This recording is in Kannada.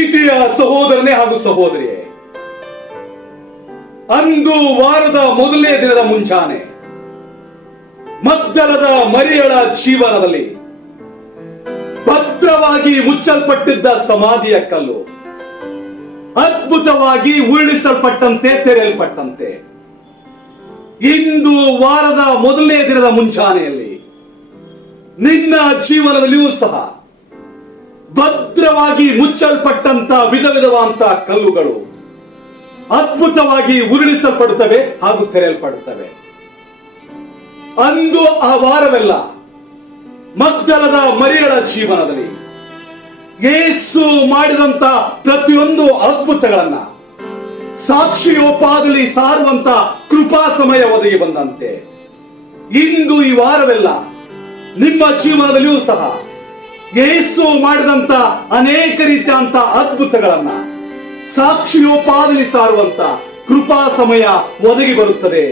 ಪ್ರೀತಿಯ ಸಹೋದರನೇ ಹಾಗೂ ಸಹೋದರಿಯೇ, ಅಂದು ವಾರದ ಮೊದಲನೇ ದಿನದ ಮುಂಚಾನೆ ಮಗ್ದಲದ ಮರಿಯಳ ಜೀವನದಲ್ಲಿ ಭದ್ರವಾಗಿ ಮುಚ್ಚಲ್ಪಟ್ಟಿದ್ದ ಸಮಾಧಿಯ ಕಲ್ಲು ಅದ್ಭುತವಾಗಿ ಉರುಳಿಸಲ್ಪಟ್ಟಂತೆ ತೆರೆಯಲ್ಪಟ್ಟಂತೆ ಇಂದು ವಾರದ ಮೊದಲನೇ ದಿನದ ಮುಂಚಾನೆಯಲ್ಲಿ ನಿನ್ನ ಜೀವನದಲ್ಲಿಯೂ ಸಹ ಭದ್ರವಾಗಿ ಮುಚ್ಚಲ್ಪಟ್ಟಂತ ವಿಧ ವಿಧವಾದಂತ ಕಲ್ಲುಗಳು ಅದ್ಭುತವಾಗಿ ಉರುಳಿಸಲ್ಪಡುತ್ತವೆ ಹಾಗೂ ತೆರೆಯಲ್ಪಡುತ್ತವೆ. ಅಂದು ಆ ವಾರವೆಲ್ಲ ಮಗ್ದಲದ ಮರಿಯಳ ಜೀವನದಲ್ಲಿ ಯೇಸು ಮಾಡಿದಂತ ಪ್ರತಿಯೊಂದು ಅದ್ಭುತಗಳನ್ನ ಸಾಕ್ಷಿಯೋಪಾದಲ್ಲಿ ಸಾರುವಂತ ಕೃಪಾ ಸಮಯ ಒದಗಿ ಬಂದಂತೆ ಇಂದು ಈ ವಾರವೆಲ್ಲ ನಿಮ್ಮ ಜೀವನದಲ್ಲಿಯೂ ಸಹ ಯೇಸು ಮಾಡಿದಂತ ಅನೇಕ ರೀತಿಯಂತ ಅದ್ಭುತಗಳನ್ನ ಸಾಕ್ಷಿಯೋಪಾದಲ್ಲಿ ಸಾರುವಂತ ಕೃಪಾ ಸಮಯ ಒದಗಿ ಬರುತ್ತದೆ.